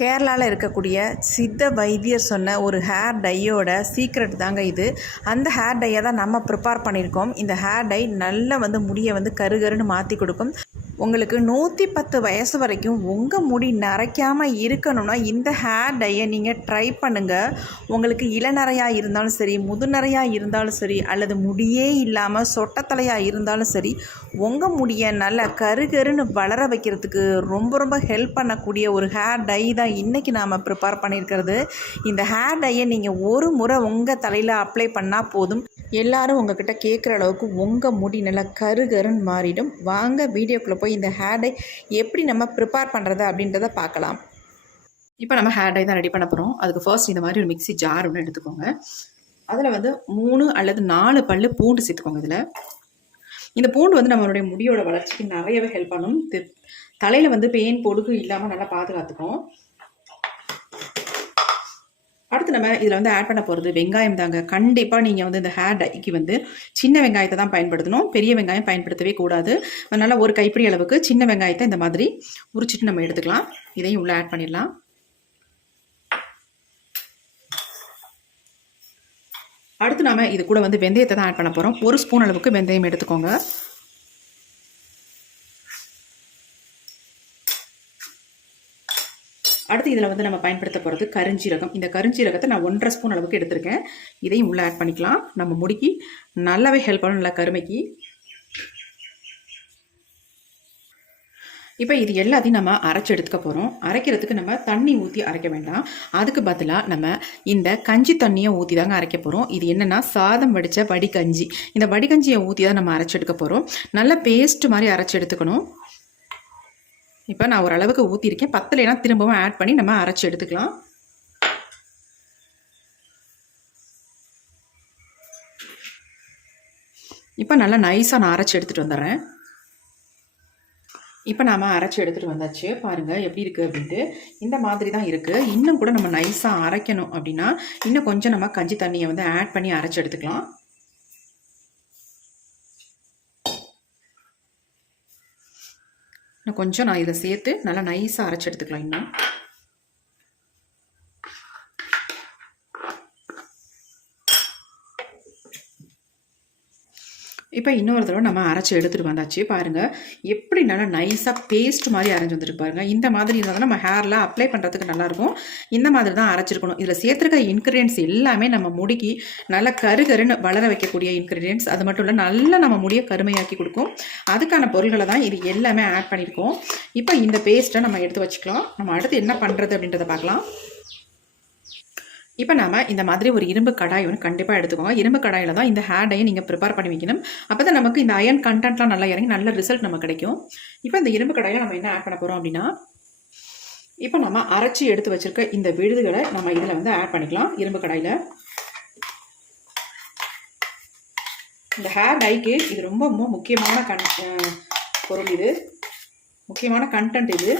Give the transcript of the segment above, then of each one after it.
கேரளாவில் இருக்கக்கூடிய சித்த வைத்தியர் சொன்ன ஒரு ஹேர் டையோட சீக்ரெட் தாங்க இது. அந்த ஹேர் டையை தான் நம்ம ப்ரிப்பேர் பண்ணியிருக்கோம். இந்த ஹேர் டை நல்லா முடியை கருகருன்னு மாற்றி கொடுக்கும். உங்களுக்கு 110 வயசு வரைக்கும் உங்கள் முடி நரைக்காமல் இருக்கணும்னா இந்த ஹேர் டையை நீங்கள் ட்ரை பண்ணுங்கள். உங்களுக்கு இளநரையாக இருந்தாலும் சரி, முதுநரையாக இருந்தாலும் சரி, அல்லது முடியே இல்லாமல் சொட்டத்தலையாக இருந்தாலும் சரி, உங்கள் முடியை நல்லா கருகருன்னு வளர வைக்கிறதுக்கு ரொம்ப ஹெல்ப் பண்ணக்கூடிய ஒரு ஹேர் டை தான் இன்றைக்கி நாம் ப்ரிப்பேர் பண்ணியிருக்கிறது. இந்த ஹேர் டையை நீங்கள் ஒரு முறை உங்கள் தலையில் அப்ளை பண்ணால் போதும், எல்லாரும் உங்ககிட்ட கேட்குற அளவுக்கு உங்கள் முடி நல்லா கருகருன்னு மாறிடும். வாங்க வீடியோக்குள்ளே போய் இந்த ஹேர் டை எப்படி நம்ம ப்ரிப்பேர் பண்ணுறது அப்படின்றத பார்க்கலாம். இப்போ நம்ம ஹேர் டை தான் ரெடி பண்ண போகிறோம். அதுக்கு ஃபர்ஸ்ட் இந்த மாதிரி ஒரு மிக்ஸி ஜார் ஒன்று எடுத்துக்கோங்க. அதில் 3 அல்லது 4 பல்லு பூண்டு சேர்த்துக்கோங்க. இதில் இந்த பூண்டு நம்மளுடைய முடியோட வளர்ச்சிக்கு நிறையவே ஹெல்ப் பண்ணும். தலையில் பெயின் பொடுகு இல்லாமல் நல்லா பாதுகாத்துக்கும். அடுத்து நம்ம இதில் ஆட் பண்ண போகிறது வெங்காயம் தாங்க. கண்டிப்பாக நீங்கள் இந்த ஹேர் டைக்கு சின்ன வெங்காயத்தை தான் பயன்படுத்தணும், பெரிய வெங்காயம் பயன்படுத்தவே கூடாது. அதனால் ஒரு கைப்பிடி அளவுக்கு சின்ன வெங்காயத்தை இந்த மாதிரி உரிச்சிட்டு நம்ம எடுத்துக்கலாம். இதையும் உள்ளே ஆட் பண்ணிடலாம். அடுத்து நம்ம இது கூட வெந்தயத்தை தான் ஆட் பண்ண போகிறோம். 1 ஸ்பூன் அளவுக்கு வெந்தயம் எடுத்துக்கோங்க. அடுத்து இதில் நம்ம பயன்படுத்த போகிறது கருஞ்சீரகம். இந்த கருஞ்சீரகத்தை நான் 1.5 ஸ்பூன் அளவுக்கு எடுத்திருக்கேன். இதையும் உள்ளே ஆட் பண்ணிக்கலாம். நம்ம முடிக்கு நல்லாவே ஹெல்ப் பண்ணும், நல்லா கருமைக்கு. இப்போ இது எல்லாத்தையும் நம்ம அரைச்சி எடுத்துக்க போகிறோம். அரைக்கிறதுக்கு நம்ம தண்ணி ஊற்றி அரைக்க வேண்டாம். அதுக்கு பதிலாக நம்ம இந்த கஞ்சி தண்ணியை ஊற்றி தாங்க அரைக்க போகிறோம். இது என்னென்னா சாதம் வடித்த வடிகஞ்சி. இந்த வடிகஞ்சியை ஊற்றி தான் நம்ம அரைச்சி எடுக்க போகிறோம். நல்லா பேஸ்ட் மாதிரி அரைச்சி எடுத்துக்கணும். இப்போ நான் ஓரளவுக்கு ஊற்றிருக்கேன். பத்தலைனா திரும்பவும் ஆட் பண்ணி நம்ம அரைச்சி எடுத்துக்கலாம். இப்போ நல்லா நைஸாக நான் அரைச்சி எடுத்துகிட்டு வந்துடுறேன். இப்போ நாம் அரைச்சி எடுத்துகிட்டு வந்தாச்சு. பாருங்கள் எப்படி இருக்குது அப்படின்ட்டு. இந்த மாதிரி தான் இருக்குது. இன்னும் கூட நம்ம நைஸாக அரைக்கணும் அப்படின்னா இன்னும் கொஞ்சம் நம்ம கஞ்சி தண்ணியை ஆட் பண்ணி அரைச்சி எடுத்துக்கலாம். இன்னும் கொஞ்சம் நான் இதை சேர்த்து நல்லா நைஸாக அரைச்சி எடுத்துக்கலாம். இன்னும் இப்போ இன்னொரு தடவை நம்ம அரைச்சி எடுத்துகிட்டு வந்தாச்சு. பாருங்கள் எப்படி நல்லா நைஸாக பேஸ்ட் மாதிரி அரைஞ்சி வந்துருக்கு பாருங்கள். இந்த மாதிரி இருந்தால் நம்ம ஹேரில் அப்ளை பண்ணுறதுக்கு நல்லாயிருக்கும். இந்த மாதிரி தான் அரைச்சிருக்கணும். இதில் சேர்த்துருக்க இன்க்ரீடியன்ஸ் எல்லாமே நம்ம முடிக்கு நல்லா கருகருன்னு வளர வைக்கக்கூடிய இன்க்ரீடியன்ஸ். அது மட்டும் இல்லை, நல்லா நம்ம முடியை கருமையாக்கி கொடுக்கும். அதுக்கான பொருள்களை தான் இது எல்லாமே ஆட் பண்ணியிருக்கோம். இப்போ இந்த பேஸ்ட்டை நம்ம எடுத்து வச்சுக்கலாம். நம்ம அடுத்து என்ன பண்ணுறது அப்படின்றத பார்க்கலாம். இப்போ நாம் இந்த மாதிரி ஒரு இரும்பு கடாய் கண்டிப்பாக எடுத்துக்கோங்க. இரும்பு கடாயில் தான் இந்த ஹேர் டையை நீங்கள் ப்ரிப்பேர் பண்ணி வைக்கணும். அப்போ தான் நமக்கு இந்த அயன் கண்டென்ட்லாம் நல்லா இறங்கி நல்ல ரிசல்ட் நமக்கு கிடைக்கும். இப்போ இந்த இரும்பு கடாயில் நம்ம என்ன ஆட் பண்ண போகிறோம் அப்படின்னா, இப்போ நம்ம அரைச்சி எடுத்து வச்சுருக்க இந்த விழுதுகளை நம்ம இதில் ஆட் பண்ணிக்கலாம். இரும்பு கடாயில் இந்த ஹேர் டைக்கு இது ரொம்ப முக்கியமான பொருள். இது முக்கியமான கண்டென்ட். இது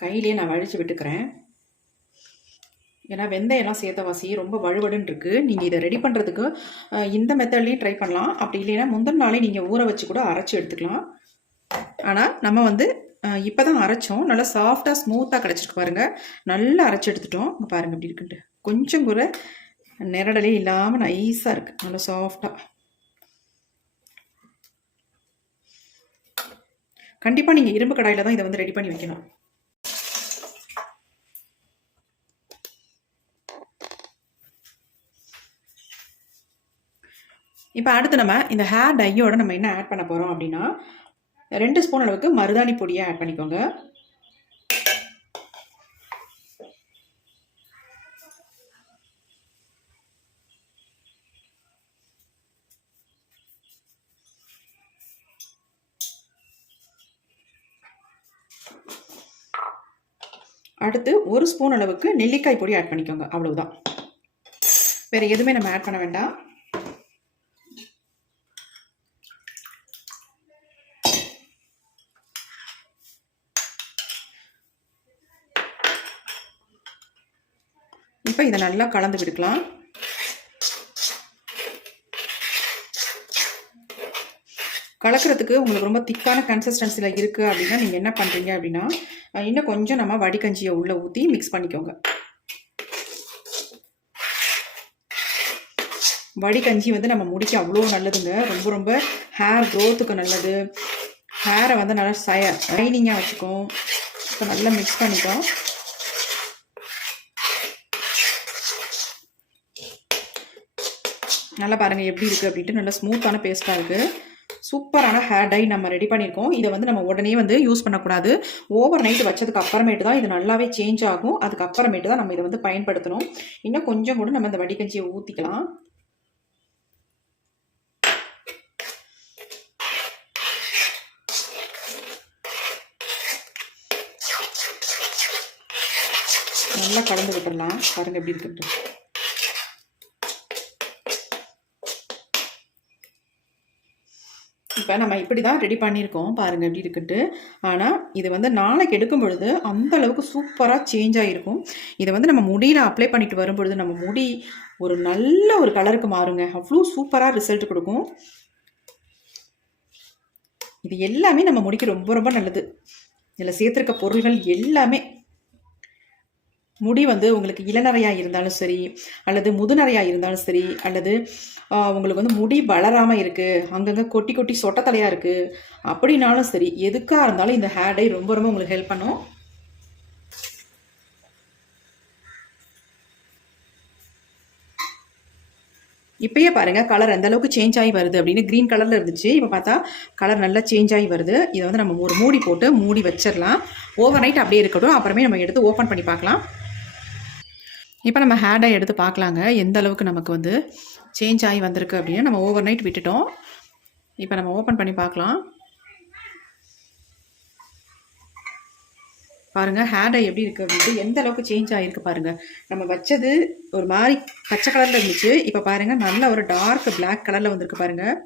கையிலே நான் வழித்து விட்டுக்கிறேன். ஏன்னா வெந்தயம்லாம் சேர்த்தவாசி ரொம்ப வழுவடுன்னு இருக்குது. நீங்கள் இதை ரெடி பண்ணுறதுக்கு இந்த மெத்தட்லேயும் ட்ரை பண்ணலாம். அப்படி இல்லைன்னா முந்தின நாளே நீங்கள் ஊற வச்சு கூட அரைச்சி எடுத்துக்கலாம். ஆனால் நம்ம இப்போ தான் அரைச்சோம். நல்லா சாஃப்டாக ஸ்மூத்தாக கிடச்சிருக்கு பாருங்கள். நல்லா அரைச்சி எடுத்துட்டோம். பாருங்கள் எப்படி இருக்குன்ட்டு. கொஞ்சம் கூட நிரடலே இல்லாமல் நைஸாக இருக்குது. நல்லா சாஃப்டாக. கண்டிப்பாக நீங்கள் இரும்பு கடாயில் தான் இதை ரெடி பண்ணி வைக்கணும். இப்போ அடுத்து நம்ம இந்த ஹேர் டையோட நம்ம என்ன ஆட் பண்ண போகிறோம் அப்படின்னா, 2 ஸ்பூன் அளவுக்கு மருதாணி பொடியை ஆட் பண்ணிக்கோங்க. அடுத்து 1 ஸ்பூன் அளவுக்கு நெல்லிக்காய் பொடி ஆட் பண்ணிக்கோங்க. அவ்வளவுதான், வேறு எதுவுமே நம்ம ஆட் பண்ண வேண்டாம். இப்போ இதை நல்லா கலந்து விட்டுக்கலாம். கலக்கிறதுக்கு உங்களுக்கு ரொம்ப திக்கான கன்சிஸ்டன்சியில் இருக்குது அப்படின்னா நீங்கள் என்ன பண்ணுறீங்க அப்படின்னா இன்னும் கொஞ்சம் நம்ம வடிகஞ்சியை உள்ளே ஊற்றி மிக்ஸ் பண்ணிக்கோங்க. வடிகஞ்சி வந்து நம்ம முடிக்க அவ்வளோ நல்லதுங்க. ரொம்ப ரொம்ப ஹேர் க்ரோத்துக்கு நல்லது. ஹேரை வந்து நல்லா ஷைனிங்காக வச்சுக்கும். இப்போ நல்லா மிக்ஸ் பண்ணிட்டோம். நல்லா பாருங்கள் எப்படி இருக்குது அப்படின்ட்டு. நல்லா ஸ்மூத்தான பேஸ்ட்டாக இருக்குது. சூப்பரான ஹேர் டை நம்ம ரெடி பண்ணியிருக்கோம். இதை வந்து நம்ம உடனே வந்து யூஸ் பண்ணக்கூடாது. ஓவர் நைட் வச்சதுக்கு அப்புறமேட்டு தான் இது நல்லாவே சேஞ்ச் ஆகும். அதுக்கப்புறமேட்டு தான் நம்ம இதை வந்து பயன்படுத்தணும். இன்னும் கொஞ்சம் கூட நம்ம இந்த வடிகஞ்சியை ஊற்றிக்கலாம். நல்லா கலந்து விட்டுடலாம். பாருங்கள் எப்படி இருக்குன்ட்டு. இப்போ நம்ம இப்படி தான் ரெடி பண்ணியிருக்கோம். பாருங்கள் எப்படி இருக்குன்ட்டு. ஆனால் இது வந்து நாளைக்கு எடுக்கும் பொழுது அந்த அளவுக்கு சூப்பராக சேஞ்ச் ஆகிருக்கும். இதை வந்து நம்ம முடியில் அப்ளை பண்ணிட்டு வரும்பொழுது நம்ம முடி ஒரு நல்ல ஒரு கலருக்கு மாறுங்க. அவ்வளோ சூப்பராக ரிசல்ட் கொடுக்கும். இது எல்லாமே நம்ம முடிக்கு ரொம்ப ரொம்ப நல்லது. இதில் சேர்த்துருக்க பொருள்கள் எல்லாமே முடி வந்து உங்களுக்கு இளநரையாக இருந்தாலும் சரி, அல்லது முதுநரையாக இருந்தாலும் சரி, அல்லது உங்களுக்கு வந்து முடி வளராமல் இருக்குது, அங்கங்கே கொட்டி கொட்டி சொட்டத்தலையாக இருக்குது அப்படின்னாலும் சரி, எதுக்காக இருந்தாலும் இந்த ஹேர் டை ரொம்ப ரொம்ப உங்களுக்கு ஹெல்ப் பண்ணும். இப்பயே பாருங்கள் கலர் எந்த அளவுக்கு சேஞ்ச் ஆகி வருது அப்படின்னு. க்ரீன் கலரில் இருந்துச்சு, இப்போ பார்த்தா கலர் நல்லா சேஞ்ச் ஆகி வருது. இதை வந்து நம்ம ஒரு மூடி போட்டு மூடி வச்சிடலாம். ஓவர் நைட் அப்படியே இருக்கட்டும். அப்புறமே நம்ம எடுத்து ஓப்பன் பண்ணி பார்க்கலாம். இப்போ நம்ம ஹேர் டை எடுத்து பார்க்கலாங்க எந்த அளவுக்கு நமக்கு வந்து சேஞ்ச் ஆகி வந்திருக்கு அப்படின்னு. நம்ம ஓவர் நைட் விட்டுட்டோம். இப்போ நம்ம ஓப்பன் பண்ணி பார்க்கலாம். பாருங்கள் ஹேர் டை எப்படி இருக்குது அப்படின்ட்டு. எந்த அளவுக்கு சேஞ்ச் ஆகிருக்கு பாருங்கள். நம்ம வச்சது ஒரு மாதிரி பச்சை கலரில் இருந்துச்சு, இப்போ பாருங்கள் நல்ல ஒரு டார்க் பிளாக் கலரில் வந்திருக்கு பாருங்கள்.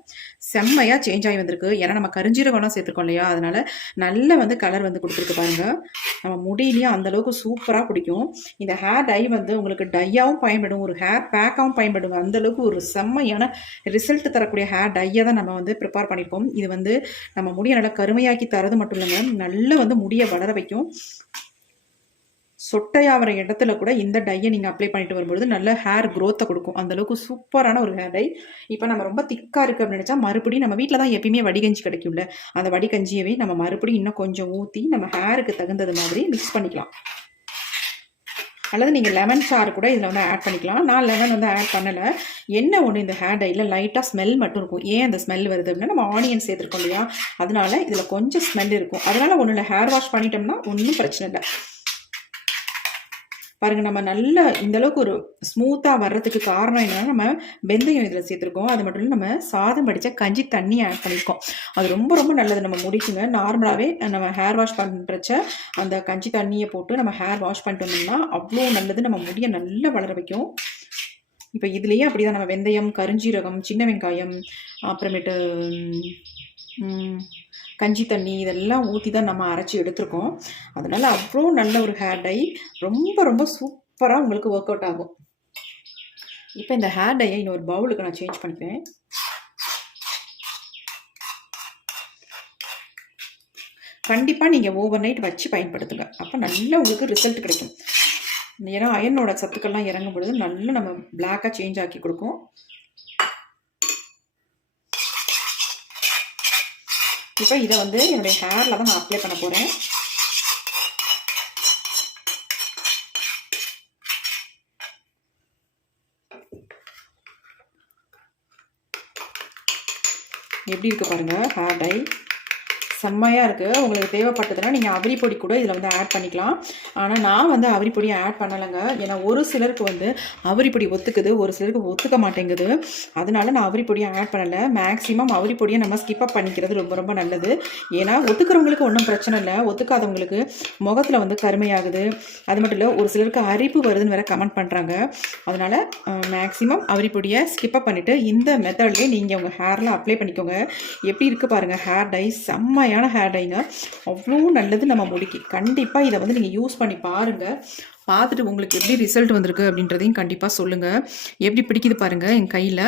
செம்மையாக சேஞ்ச் ஆகி வந்திருக்கு. ஏன்னா நம்ம கரிஞ்சீரகம்லாம் சேர்த்துருக்கோம் இல்லையா, அதனால் நல்ல வந்து கலர் வந்து கொடுத்துருக்கு பாருங்கள். நம்ம முடியிலையும் அந்தளவுக்கு சூப்பராக பிடிக்கும். இந்த ஹேர் டை வந்து உங்களுக்கு டையாகவும் பயன்படும், ஒரு ஹேர் பேக்காகவும் பயன்படும். அந்தளவுக்கு ஒரு செம்மையான ரிசல்ட் தரக்கூடிய ஹேர் டையை தான் நம்ம வந்து ப்ரிப்பேர் பண்ணியிருக்கோம். இது வந்து நம்ம முடியை நல்லா கருமையாக்கி தரது மட்டும் இல்லைங்க, நல்லா வந்து முடியை வளர வைக்கும். சொட்டையாகிற இடத்துல கூட இந்த டையை நீங்கள் அப்ளை பண்ணிட்டு வரும்பொழுது நல்ல ஹேர் க்ரோத்தை கொடுக்கும். அந்தளவுக்கு சூப்பரான ஒரு ஹேர் டை. இப்போ நம்ம ரொம்ப திக்காக இருக்குது அப்படின்னு நினச்சா மறுபடியும் நம்ம வீட்டில் தான் எப்பயுமே வடிகஞ்சி கிடைக்கும்ல, அந்த வடிகஞ்சியவே நம்ம மறுபடியும் இன்னும் கொஞ்சம் ஊற்றி நம்ம ஹேருக்கு தகுந்தது மாதிரி மிக்ஸ் பண்ணிக்கலாம். அல்லது நீங்கள் லெமன் சாறு கூட இதில் வந்து ஆட் பண்ணிக்கலாம். நான் லெமன் வந்து ஆட் பண்ணலை. என்ன ஒன்று, இந்த ஹேர் டையில் லைட்டாக ஸ்மெல் மட்டும் இருக்கும். ஏன் அந்த ஸ்மெல் வருது அப்படின்னா நம்ம ஆனியன் சேர்த்துருக்கோம் இல்லையா, அதனால இதில் கொஞ்சம் ஸ்மெல் இருக்கும். அதனால் ஒன்றும் இல்லை, ஹேர் வாஷ் பண்ணிட்டோம்னா ஒன்றும் பிரச்சனை இல்லை. பாருங்கள் நம்ம நல்ல இந்தளவுக்கு ஒரு ஸ்மூத்தாக வர்றதுக்கு காரணம் என்னென்னா நம்ம வெந்தயம் இதில் சேர்த்துருக்கோம். அது மட்டும் இல்லை நம்ம சாதம் வடித்த கஞ்சி தண்ணி ஆட் பண்ணியிருக்கோம். அது ரொம்ப ரொம்ப நல்லது. நம்ம முடிக்குங்க நார்மலாகவே நம்ம ஹேர் வாஷ் பண்ணுறச்ச அந்த கஞ்சி தண்ணியை போட்டு நம்ம ஹேர் வாஷ் பண்ணிட்டு வந்தோம்னா அவ்வளோ நல்லது. நம்ம முடியை நல்லா வளர வைக்கும். இப்போ இதுலேயே அப்படி தான் நம்ம வெந்தயம், கருஞ்சீரகம், சின்ன வெங்காயம், அப்புறமேட்டு கஞ்சி தண்ணி இதெல்லாம் ஊற்றி தான் நம்ம அரைச்சி எடுத்துருக்கோம். அதனால் அவ்வளோ நல்ல ஒரு ஹேர் டை, ரொம்ப ரொம்ப சூப்பராக உங்களுக்கு ஒர்க் அவுட் ஆகும். இப்போ இந்த ஹேர் டையை இன்னொரு பவுலுக்கு நான் சேஞ்ச் பண்ணிக்கிறேன். கண்டிப்பாக நீங்கள் ஓவர் நைட் வச்சு பயன்படுத்துங்க, அப்போ நல்ல உங்களுக்கு ரிசல்ட் கிடைக்கும். ஏன்னா அயனோட சத்துக்கள்லாம் இறங்கும் பொழுது நல்லா நம்ம பிளாக்காக சேஞ்ச் ஆக்கி கொடுக்கும். இப்போ இதை வந்து என்னுடைய ஹேரில் தான் நான் அப்ளை பண்ண போகிறேன். எப்படி இருக்குது பாருங்கள் ஹேர் டை, செம்மையாக இருக்குது. உங்களுக்கு தேவைப்பட்டதுன்னா நீங்கள் அவிரி பொடி கூட இதில் வந்து ஆட் பண்ணிக்கலாம். ஆனால் நான் வந்து அவிரி பொடியை ஆட் பண்ணலைங்க. ஏன்னா ஒரு சிலருக்கு வந்து அவிரி பொடி ஒத்துக்குது, ஒரு சிலருக்கு ஒத்துக்க மாட்டேங்குது. அதனால நான் அவிரி பொடியை ஆட் பண்ணலை. மேக்ஸிமம் அவிரி பொடியை நம்ம ஸ்கிப்பப் பண்ணிக்கிறது ரொம்ப ரொம்ப நல்லது. ஏன்னா ஒத்துக்கிறவங்களுக்கு ஒன்றும் பிரச்சனை இல்லை, ஒத்துக்காதவங்களுக்கு முகத்தில் வந்து கருமையாகுது. அது மட்டும் இல்லை ஒரு சிலருக்கு அரிப்பு வருதுன்னு வேறு கமெண்ட் பண்ணுறாங்க. அதனால் மேக்ஸிமம் அவிரி பொடியை ஸ்கிப்பப் பண்ணிவிட்டு இந்த மெத்தட்லேயே நீங்கள் உங்கள் ஹேரில் அப்ளை பண்ணிக்கோங்க. எப்படி இருக்குது பாருங்கள் ஹேர் டை, செம்ம ஹேர் டைங்க, அவ்வளோ நல்லது நம்ம முடிக்கு. கண்டிப்பாக இதை வந்து நீங்கள் யூஸ் பண்ணி பாருங்கள். பார்த்துட்டு உங்களுக்கு எப்படி ரிசல்ட் வந்திருக்கு அப்படின்றதையும் கண்டிப்பாக சொல்லுங்கள். எப்படி பிடிக்குது பாருங்கள், என் கையில்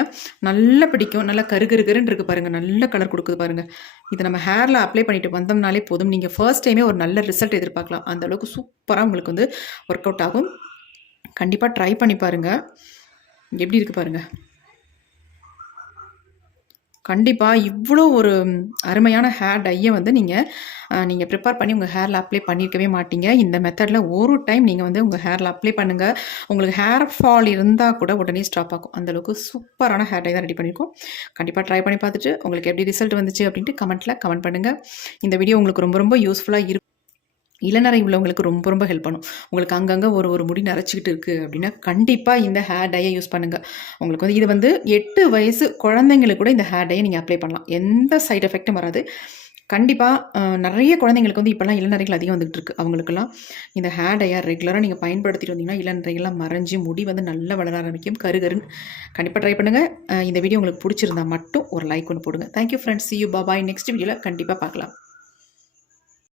நல்லா பிடிக்கும். நல்லா கருகருன்னு இருக்குது பாருங்கள், நல்ல கலர் கொடுக்குது பாருங்கள். இதை நம்ம ஹேரில் அப்ளை பண்ணிட்டு வந்தோம்னாலே போதும், நீங்கள் ஃபர்ஸ்ட் டைமே ஒரு நல்ல ரிசல்ட் எதிர்பார்க்கலாம். அந்த அளவுக்கு சூப்பராக உங்களுக்கு வந்து ஒர்க் அவுட் ஆகும். கண்டிப்பாக ட்ரை பண்ணி பாருங்கள். எப்படி இருக்குது பாருங்கள். கண்டிப்பாக இவ்வளோ ஒரு அருமையான ஹேர் டையை வந்து நீங்கள் ப்ரிப்பேர் பண்ணி உங்கள் ஹேரில் அப்ளை பண்ணியிருக்கவே மாட்டீங்க. இந்த மெத்தடில் ஒரு டைம் நீங்கள் வந்து உங்கள் ஹேரில் அப்ளை பண்ணுங்கள். உங்களுக்கு ஹேர் ஃபால் இருந்தால் கூட உடனே ஸ்டாப் ஆகும். அந்தளவுக்கு சூப்பரான ஹேர் டை தான் ரெடி பண்ணியிருக்கோம். கண்டிப்பாக ட்ரை பண்ணி பார்த்துட்டு உங்களுக்கு எப்படி ரிசல்ட் வந்துச்சு அப்படின்ட்டு கமெண்ட்டில் கமெண்ட் பண்ணுங்கள். இந்த வீடியோ உங்களுக்கு ரொம்ப ரொம்ப யூஸ்ஃபுல்லாக இருக்கும். இளநரை உள்ளவங்களுக்கு ரொம்ப ரொம்ப ஹெல்ப் பண்ணும். உங்களுக்கு அங்கங்கே ஒரு முடி நரைச்சிக்கிட்டு இருக்குது அப்படின்னா கண்டிப்பாக இந்த ஹேர் டையை யூஸ் பண்ணுங்கள். உங்களுக்கு வந்து இது வந்து 8 வயசு குழந்தைங்களுக்கு கூட இந்த ஹேர் டையை நீங்கள் அப்ளை பண்ணலாம். எந்த சைட் எஃபெக்ட்டும் வராது. கண்டிப்பாக நிறைய குழந்தைங்களுக்கு வந்து இப்போல்லாம் இளநரைகள் அதிகம் வந்துகிட்டு இருக்குது. அவங்களுக்கெல்லாம் இந்த ஹேர் டையை ரெகுலராக நீங்கள் பயன்படுத்திட்டு வந்தீங்கன்னா இளநரைகள்லாம் மறைஞ்சி முடி வந்து நல்லா வளர ஆரம்பிக்கும். கருகருன்னு கண்டிப்பாக ட்ரை பண்ணுங்கள். இந்த வீடியோ உங்களுக்கு பிடிச்சிருந்தா மட்டும் ஒரு லைக் ஒன்று போடுங்க. Thank you friends. see you. bye bye. Next வீடியோவில் கண்டிப்பாக பார்க்கலாம்.